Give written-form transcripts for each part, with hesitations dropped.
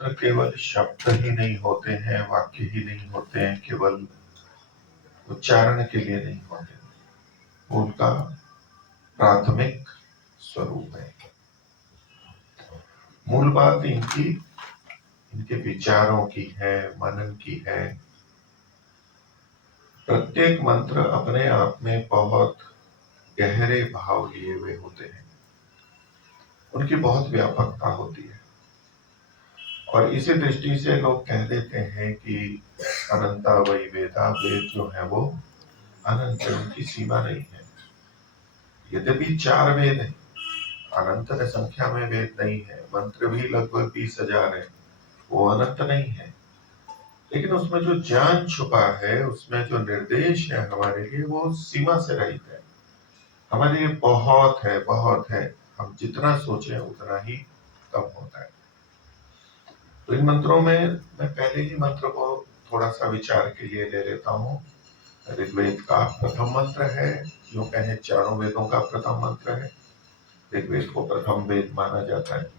मंत्र केवल शब्द ही नहीं होते हैं, वाक्य ही नहीं होते हैं, केवल उच्चारण के लिए नहीं होते, वो उनका प्राथमिक स्वरूप है। मूल बात इनके विचारों की है, मनन की है। प्रत्येक मंत्र अपने आप में बहुत गहरे भाव लिए हुए होते हैं, उनकी बहुत व्यापकता होती है। और इसी दृष्टि से लोग कह देते हैं कि अनंता वही वेदा, वेद जो है वो अनंत, उनकी सीमा नहीं है। यद्यपि 4 वेद हैं, अनंत संख्या में वेद नहीं है, मंत्र भी लगभग 20,000 है, वो अनंत नहीं है। लेकिन उसमें जो ज्ञान छुपा है, उसमें जो निर्देश है हमारे लिए, वो सीमा से रहित है। हमारे लिए बहुत है, बहुत है। हम जितना सोचें उतना ही कम होता है। तो इन मंत्रों में मैं पहले ही मंत्र को थोड़ा सा विचार के लिए ले लेता हूँ। ऋग्वेद का प्रथम मंत्र है, यूं कहें चारों वेदों का प्रथम मंत्र है। ऋग्वेद को प्रथम वेद माना जाता है।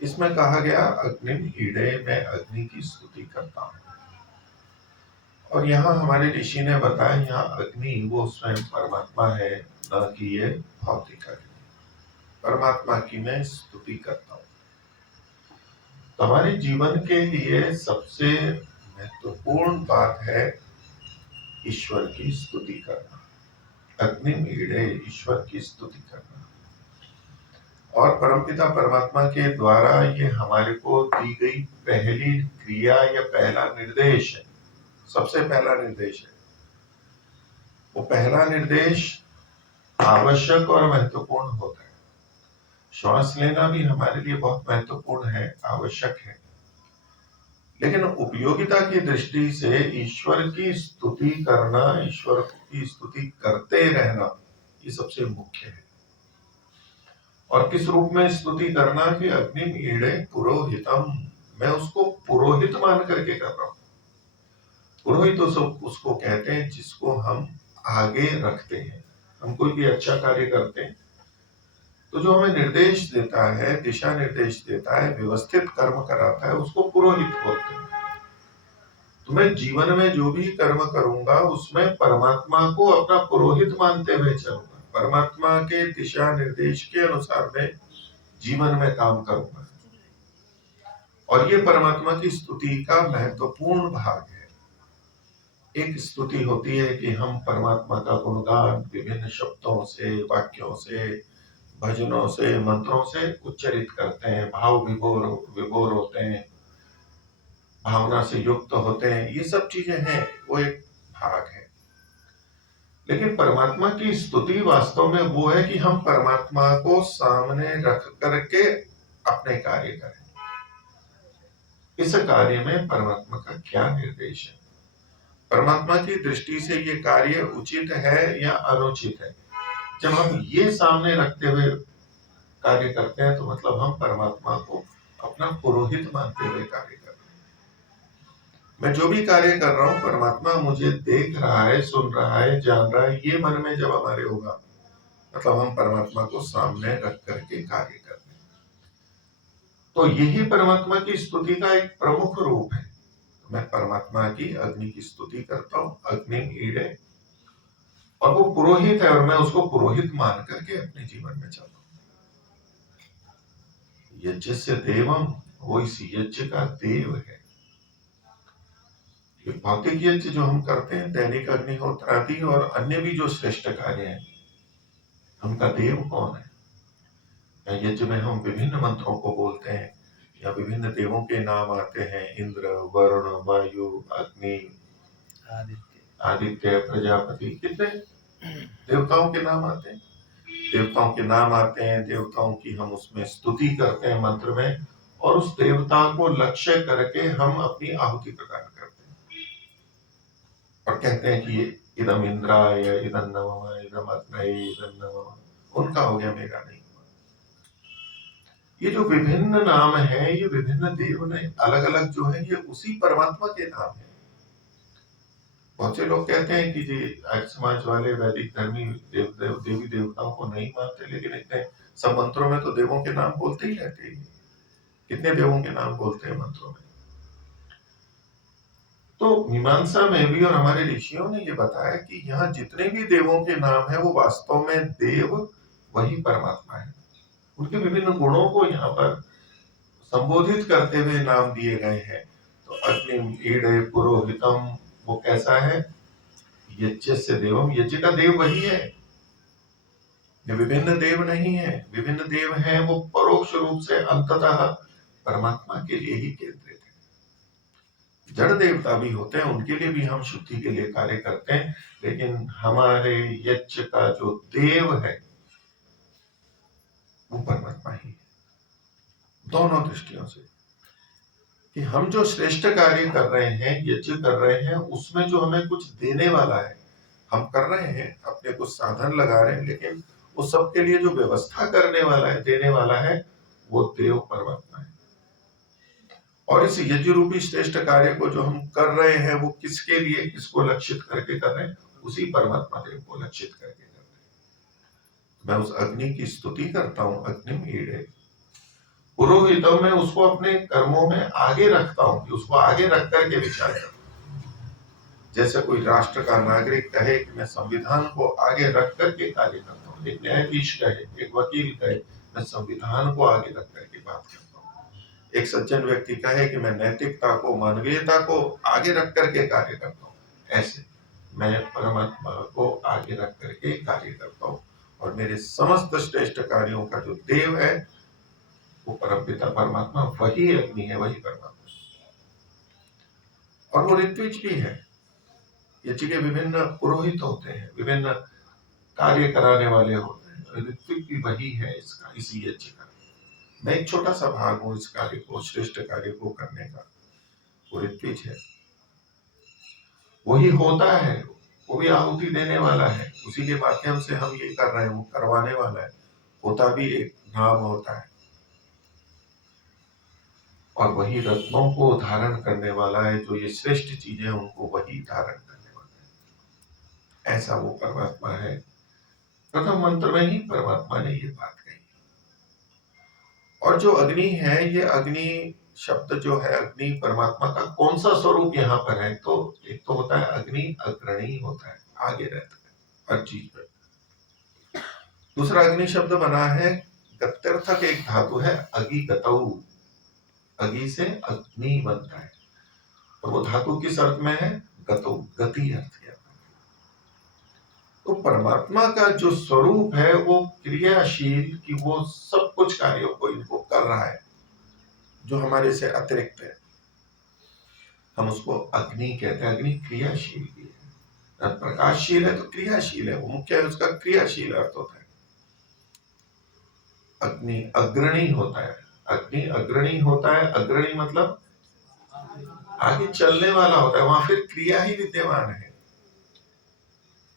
इसमें कहा गया, अग्निम ईडे, मैं अग्नि की स्तुति करता हूँ। और यहाँ हमारे ऋषि ने बताया, यहाँ अग्नि वो स्वयं परमात्मा है, न कि ये भौतिक अग्नि। परमात्मा की मैं स्तुति करता हूँ। तो हमारे जीवन के लिए सबसे महत्वपूर्ण बात है ईश्वर की स्तुति करना। अग्निम ईडे, ईश्वर की स्तुति करना। और परमपिता परमात्मा के द्वारा ये हमारे को दी गई पहली क्रिया या पहला निर्देश है, सबसे पहला निर्देश है। वो पहला निर्देश आवश्यक और महत्वपूर्ण होता है। श्वास लेना भी हमारे लिए बहुत महत्वपूर्ण है, आवश्यक है। लेकिन उपयोगिता की दृष्टि से ईश्वर की स्तुति करना, ईश्वर की स्तुति करते रहना, ये सबसे मुख्य है। और किस रूप में स्तुति करना कि अग्निम ईडे पुरोहितम, मैं उसको पुरोहित मान करके कर रहा हूं। पुरोहित उसको कहते हैं जिसको हम आगे रखते हैं। हम कोई भी अच्छा कार्य करते हैं तो जो हमें निर्देश देता है, दिशा निर्देश देता है, व्यवस्थित कर्म कराता है, उसको पुरोहित बोलते हैं। तो मैं जीवन में जो भी कर्म करूंगा उसमें परमात्मा को अपना पुरोहित मानते हुए चलूंगा। परमात्मा के दिशा निर्देश के अनुसार मैं जीवन में काम करूंगा। और ये परमात्मा की स्तुति का महत्वपूर्ण भाग है। एक स्तुति होती है कि हम परमात्मा का गुणगान विभिन्न शब्दों से, वाक्यों से, भजनों से, मंत्रों से उच्चरित करते हैं, भाव विभोर विभोर होते हैं, भावना से युक्त होते हैं। ये सब चीजें हैं, वो एक भाग है। लेकिन परमात्मा की स्तुति वास्तव में वो है कि हम परमात्मा को सामने रख करके अपने कार्य करें। इस कार्य में परमात्मा का क्या निर्देश है, परमात्मा की दृष्टि से ये कार्य उचित है या अनुचित है। जब हम ये सामने रखते हुए कार्य करते हैं तो मतलब हम परमात्मा को अपना पुरोहित मानते हुए कार्य कर रहे हैं। मैं जो भी कार्य कर रहा हूं, परमात्मा मुझे देख रहा है, सुन रहा है, जान रहा है, ये मन में जब हमारे होगा मतलब हम परमात्मा को सामने रख करके कार्य कर रहे हैं। तो यही परमात्मा की स्तुति का एक प्रमुख रूप है। मैं परमात्मा की अग्नि की स्तुति करता हूँ, अग्नि ईडे, और वो पुरोहित है और मैं उसको पुरोहित मान करके अपने जीवन में चलता हूँ। यज्ञ से देवम, वो इस यज्ञ का देव है। ये भौतिक यज्ञ जो हम करते हैं, दैनिक अग्निहोत्र आदि और अन्य भी जो श्रेष्ठ कार्य हैं, उनका देव कौन है। यज्ञ में हम विभिन्न मंत्रों को बोलते हैं या विभिन्न देवों के नाम आते हैं, इंद्र, वरुण, वायु, अग्नि, आदित्य, प्रजापति, कितने देवताओं के नाम आते हैं। देवताओं के नाम आते हैं, देवताओं की हम उसमें स्तुति करते हैं मंत्र में, और उस देवता को लक्ष्य करके हम अपनी आहुति प्रदान करते हैं और कहते हैं कि ये इदम इंद्राय, इदम नमः, इदम अग्नये, इदम नमः। उनका हो गया, मेरा नहीं हुआ। ये जो विभिन्न नाम है, ये विभिन्न देव ने अलग अलग जो है, ये उसी परमात्मा के नाम है। बहुत से लोग कहते हैं कि जी आर्य समाज वाले वैदिक धर्मी देवी देवताओं को नहीं मानते, लेकिन इतने सब मंत्रों में तो देवों के नाम बोलते ही रहते हैं। कितने देवों के नाम बोलते हैं मंत्रों में। तो मीमांसा में भी और हमारे ऋषियों ने ये बताया कि यहाँ जितने भी देवों के नाम है वो वास्तव में देव वही परमात्मा है। उनके विभिन्न गुणों को यहाँ पर संबोधित करते हुए नाम दिए गए हैं। तो अग्निम ईडे पुरोहितम, वो कैसा है? यज्ञस्य देवम, यज्ञ का देव वही है, ये विभिन्न देव नहीं है। विभिन्न देव हैं वो परोक्ष रूप से अंततः परमात्मा के लिए ही केंद्रित है। जड़ देवता भी होते हैं, उनके लिए भी हम शुद्धि के लिए कार्य करते हैं, लेकिन हमारे यज्ञ का जो देव है वो परमात्मा ही है। दोनों दृष्टियों से कि हम जो श्रेष्ठ कार्य कर रहे हैं, यज्ञ कर रहे हैं, उसमें जो हमें कुछ देने वाला है, हम कर रहे हैं, अपने कुछ साधन लगा रहे हैं, लेकिन उस सब के लिए जो व्यवस्था करने वाला है, देने वाला है, वो देव परमात्मा है। और इस यज्ञ रूपी श्रेष्ठ कार्य को जो हम कर रहे हैं, वो किसके लिए, किसको लक्षित करके कर रहे हैं? उसी परमात्मा देव को लक्षित करके कर रहे हैं। मैं उस अग्नि की स्तुति करता हूँ, अग्निम ईडे पुरोहितम, में उसको अपने कर्मों में आगे रखता हूं, कि उसको आगे रख करके विचार करता हूं। जैसे कोई राष्ट्र का नागरिक कहे कि मैं संविधान को आगे रख करके कार्य करता हूँ, एक न्यायाधीश कहे, एक वकील कहे मैं संविधान को आगे रख करके बात करता हूँ, एक सज्जन व्यक्ति कहे कि मैं नैतिकता को, मानवीयता को आगे रख करके कार्य करता हूँ, ऐसे मैं परमात्मा को आगे रख करके कार्य करता हूँ। और मेरे समस्त श्रेष्ठ कार्यों का जो देव है वो परमपिता परमात्मा वही अग्नि है, वही परमात्मा। और वो ऋत्विज भी है। यज्ञ के विभिन्न पुरोहित होते हैं, विभिन्न कार्य कराने वाले होते हैं, ऋत्विज भी वही है इसका, इसी यज्ञ का। मैं एक छोटा सा भाग हूं इस कार्य को, श्रेष्ठ कार्य को करने का। वो ऋत्विज है, वही होता है, वो भी आहुति देने वाला है, उसी के माध्यम से हम ये कर रहे हैं, वो करवाने वाला है। होता भी एक नाम होता है, और वही रत्नों को धारण करने वाला है, जो ये श्रेष्ठ चीजें उनको वही धारण करने वाला है। ऐसा वो परमात्मा है। प्रथम मंत्र में ही परमात्मा ने ये बात कही। और जो अग्नि है, ये अग्नि शब्द जो है, अग्नि परमात्मा का कौन सा स्वरूप यहाँ पर है? तो एक तो होता है अग्नि अग्रणी होता है, आगे रहता है हर चीज पर। दूसरा अग्नि शब्द बना है, गत्यर्थक एक धातु है अगि गतौ, अगि से अग्नि बनता है, और वो धातु किस अर्थ में है? गतौ, गति अर्थ है। तो परमात्मा का जो स्वरूप है वो क्रियाशील, कि वो सब कुछ कार्यों को इनको कर रहा है जो हमारे से अतिरिक्त है। हम उसको अग्नि कहते हैं। अग्नि क्रियाशील भी है, प्रकाशशील है तो क्रियाशील है, वो मुख्य है, उसका क्रियाशील अर्थ होता है। अग्नि अग्रणी होता है, अग्नि अग्रणी होता है, अग्रणी मतलब आगे चलने वाला होता है, वहां फिर क्रिया ही विद्यमान है।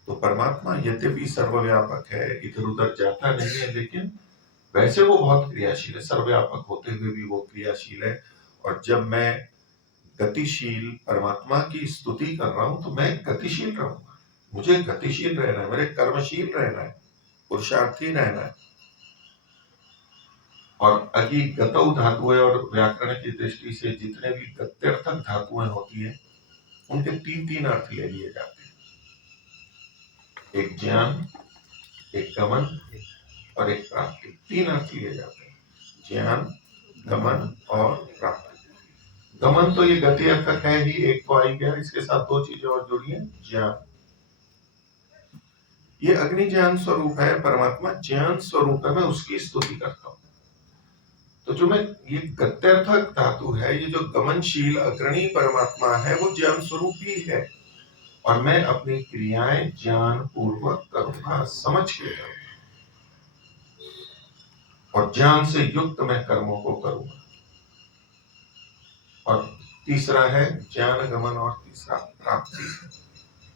तो परमात्मा यद्यपि सर्वव्यापक है, इधर उधर जाता नहीं है, लेकिन वैसे वो बहुत क्रियाशील है। सर्वव्यापक होते हुए भी वो क्रियाशील है। और जब मैं गतिशील परमात्मा की स्तुति कर रहा हूं तो मैं गतिशील रहूंगा, मुझे गतिशील रहना है, मेरे कर्मशील रहना है, पुरुषार्थी रहना है। और अगि गतौ धातु है, और व्याकरण की दृष्टि से जितने भी गत्यर्थक धातुएं होती है उनके तीन तीन अर्थ ले लिए जाते हैं। एक ज्ञान, एक गमन और एक प्राप्ति, तीन अर्थ लिए जाते हैं, ज्ञान, गमन और प्राप्ति। गमन तो ये गति अर्थ है ही, एक तो आई गया, इसके साथ दो चीजें और जुड़ी हैं, ज्ञान। ये अग्नि ज्ञान स्वरूप है, परमात्मा ज्ञान स्वरूप है, मैं उसकी स्तुति करता हूं। तो जो मैं ये गत्यर्थक धातु है, ये जो गमनशील अग्रणी परमात्मा है, वो ज्ञान स्वरूप ही है। और मैं अपनी क्रियाएं ज्ञान पूर्वक करूंगा, समझ के करूंगा, और ज्ञान से युक्त मैं कर्मों को करूंगा। और तीसरा है ज्ञान गमन, और तीसरा प्राप्ति।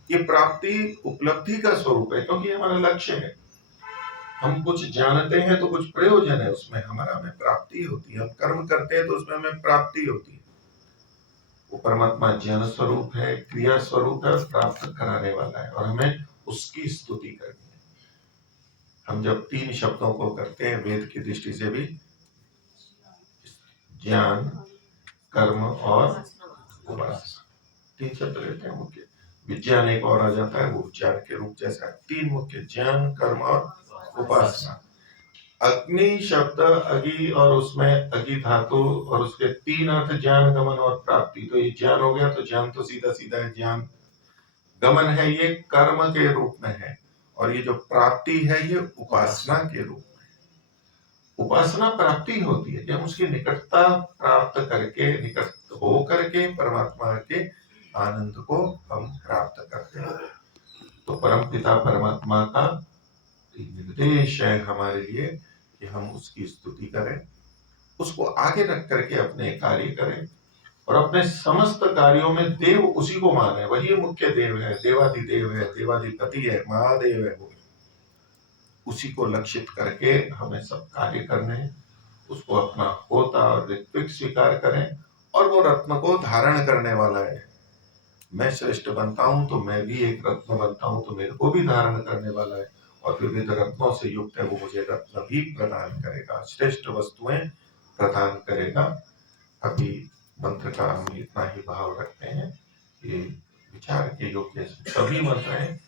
ये प्राप्ति उपलब्धि का स्वरूप है, क्योंकि हमारा लक्ष्य है। हम कुछ जानते हैं तो कुछ प्रयोजन है उसमें, हमारा हमें प्राप्ति होती है। हम कर्म करते हैं तो उसमें हमें प्राप्ति होती है। वो परमात्मा ज्ञान स्वरूप है, क्रिया स्वरूप है, प्राप्त कराने वाला है, और हमें उसकी स्तुति करनी है। हम जब तीन शब्दों को करते हैं वेद की दृष्टि से भी, ज्ञान, कर्म और उपासना। 3 शब्द लेते हैं मुख्य। विज्ञान एक और आ जाता है, वो ज्ञान के रूप जैसा। 3 मुख्य, ज्ञान, कर्म और उपासना। अग्नि शब्द अगि और उसमें अगि धातु और उसके 3 अर्थ, ज्ञान, गमन और प्राप्ति। तो ये ज्ञान हो गया, तो ज्ञान तो सीधा सीधा है ज्ञान। गमन है, ये कर्म के रूप में है। और ये जो प्राप्ति है, ये उपासना के रूप में। उपासना प्राप्ति होती है कि हम उसकी निकटता प्राप्त करके, निकट हो करके परमात्मा के आनंद को हम प्राप्त करते हैं। तो परमपिता परमात्मा का निर्देश है हमारे लिए कि हम उसकी स्तुति करें, उसको आगे रख करके अपने कार्य करें और अपने समस्त कार्यों में देव उसी को माने। वही मुख्य देव है, देवाधिदेव है, देवाधिपति है, महादेव है। वो उसी को लक्षित करके हमें सब कार्य करने हैं। उसको अपना होता और ऋत्विक स्वीकार करें और वो रत्न को धारण करने वाला है। मैं श्रेष्ठ बनता हूं तो मैं भी एक रत्न बनता हूं, तो मेरे को भी धारण करने वाला है और विविध रत्नों से युक्त है। वो मुझे रत्न भी प्रदान करेगा, श्रेष्ठ वस्तुएं प्रदान करेगा। अभी मंत्र का हम इतना ही भाव रखते हैं। ये विचार के योग्य सभी मंत्र हैं।